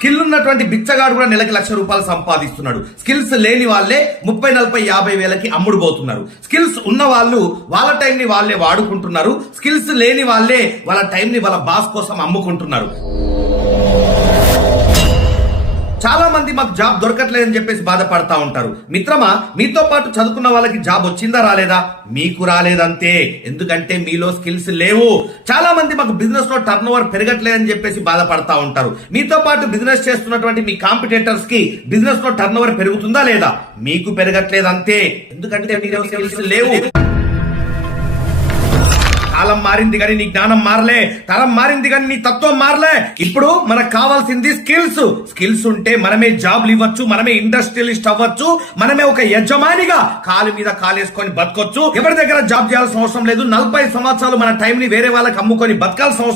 Skill ఉన్నటువంటి బిచ్చగాడు కూడా నెలకి ₹1,00,000 సంపాదిస్తున్నాడు. స్కిల్స్ లేని వాళ్ళే 30, 40, 50 వేలకి అమ్ముడు పోతున్నారు. స్కిల్స్ ఉన్న వాళ్ళు వాళ్ళ టైం ని వాళ్ళే వాడుకుంటున్నారు. స్కిల్స్ లేని వాళ్ళే వాళ్ళ టైం ని వాళ్ళ బాస్ కోసం అమ్ముకుంటున్నారు. చాలా మంది మాకు జాబ్ దొరకట్లేదని చెప్పేసి బాధపడతా ఉంటారు. మిత్రమా, మీతో పాటు చదువుకున్న వాళ్ళకి జాబ్ వచ్చిందా రాలేదా? మీకు రాలేదంతే. ఎందుకంటే మీలో స్కిల్స్ లేవు. చాలా మంది మాకు బిజినెస్ లో టర్న్ ఓవర్ పెరగట్లేదని చెప్పేసి బాధపడతా ఉంటారు. మీతో పాటు బిజినెస్ చేస్తున్నటువంటి మీ కాంపిటేటర్స్ కి బిజినెస్ లో టర్న్ ఓవర్ పెరుగుతుందా లేదా? మీకు పెరగట్లేదంతే. ఎందుకంటే మీలో స్కిల్స్ లేవు. కాలం మారింది కానీ నీ జ్ఞానం మారలే. తరం మారింది కానీ నీ తత్వం మారలే. ఇప్పుడు మనకు కావాల్సింది స్కిల్స్. స్కిల్స్ ఉంటే మనమే జాబ్లు ఇవ్వచ్చు, మనమే ఇండస్ట్రియలిస్ట్ అవ్వచ్చు, మనమే ఒక యజమానిగా కాలు మీద కాలేసుకొని బతకొచ్చు. ఎవరి దగ్గర జాబ్ చేయాల్సిన అవసరం లేదు. 40 సంవత్సరాలు మన టైం ని వేరే వాళ్ళకి అమ్ముకొని బతకాల్సిన అవసరం